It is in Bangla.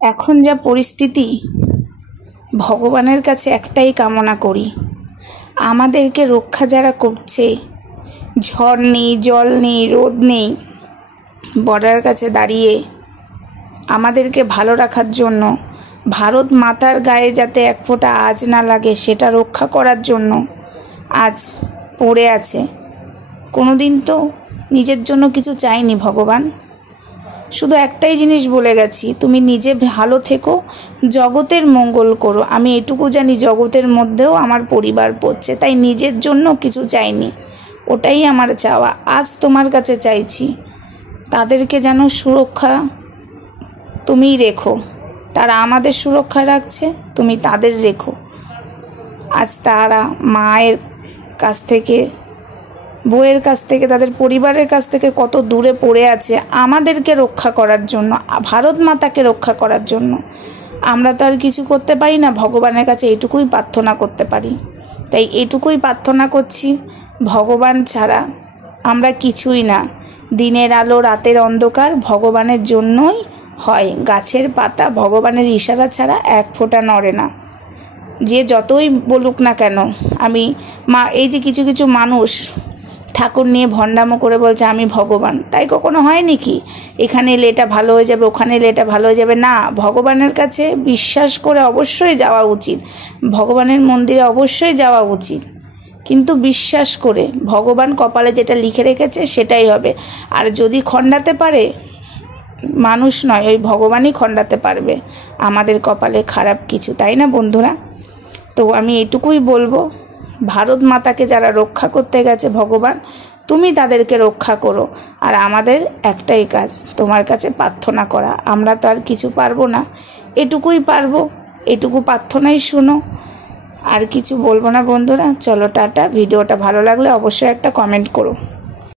এখন যা পরিস্থিতি, ভগবানের কাছে একটাই কামনা করি, আমাদেরকে রক্ষা যারা করছে, ঝড় নেই, জল নেই, রোদ নেই, বর্ডার কাছে দাঁড়িয়ে আমাদেরকে ভালো রাখার জন্য, ভারত মাতার গায়ে যাতে এক ফোঁটা আঁচ না লাগে সেটা রক্ষা করার জন্য আজ পড়ে আছে। কোনোদিন তো নিজের জন্য কিছু চাইনি ভগবান, শুধু একটাই জিনিস বলে গেছি, তুমি নিজে ভালো থেকো, জগতের মঙ্গল করো। আমি এটুকু জানি জগতের মধ্যেও আমার পরিবার পড়ছে, তাই নিজের জন্য কিছু চাইনি, ওটাই আমার চাওয়া। আজ তোমার কাছে চাইছি তাদেরকে যেন সুরক্ষা তুমিই রেখো, তারা আমাদের সুরক্ষা রাখছে, তুমি তাদের রেখো। আজ তারা মায়ের কাছ থেকে, বউয়ের কাছ থেকে, তাদের পরিবারের কাছ থেকে কত দূরে পড়ে আছে আমাদেরকে রক্ষা করার জন্য, ভারত মাতাকে রক্ষা করার জন্য। আমরা তো আর কিছু করতে পারি না, ভগবানের কাছে এটুকুই প্রার্থনা করতে পারি। তাই এটুকুই প্রার্থনা করছি, ভগবান ছাড়া আমরা কিছুই না। দিনের আলো রাতের অন্ধকার ভগবানের জন্যই হয়। গাছের পাতা ভগবানের ইশারা ছাড়া এক ফোঁটা নড়ে না, যে যতই বলুক না কেন। এই যে কিছু কিছু মানুষ ঠাকুর নিয়ে ভণ্ডামো করে বলছে আমি ভগবান, তাই কখনো হয় নাকি? এখানে এলে এটা ভালো হয়ে যাবে, ওখানে এলে এটা ভালো হয়ে যাবে না। ভগবানের কাছে বিশ্বাস করে অবশ্যই যাওয়া উচিত, ভগবানের মন্দিরে অবশ্যই যাওয়া উচিত, কিন্তু বিশ্বাস করে ভগবান কপালে যেটা লিখে রেখেছে সেটাই হবে। আর যদি খণ্ডাতে পারে, মানুষ নয়, ওই ভগবানই খণ্ডাতে পারবে আমাদের কপালে খারাপ কিছু, তাই না বন্ধুরা? তো আমি এটুকুই বলবো, ভারত মাতাকে যারা রক্ষা করতে গেছে ভগবান, তুমি তাদেরকে রক্ষা করো। আর আমাদের একটাই কাজ, তোমার কাছে প্রার্থনা করা। আমরা তো আর কিছু পারবো না, এটুকুই পারবো, এটুকু প্রার্থনাই শুনো, আর কিছু বলবো না বন্ধুরা। চলো টাটা। ভিডিওটা ভালো লাগলে অবশ্যই একটা কমেন্ট করো।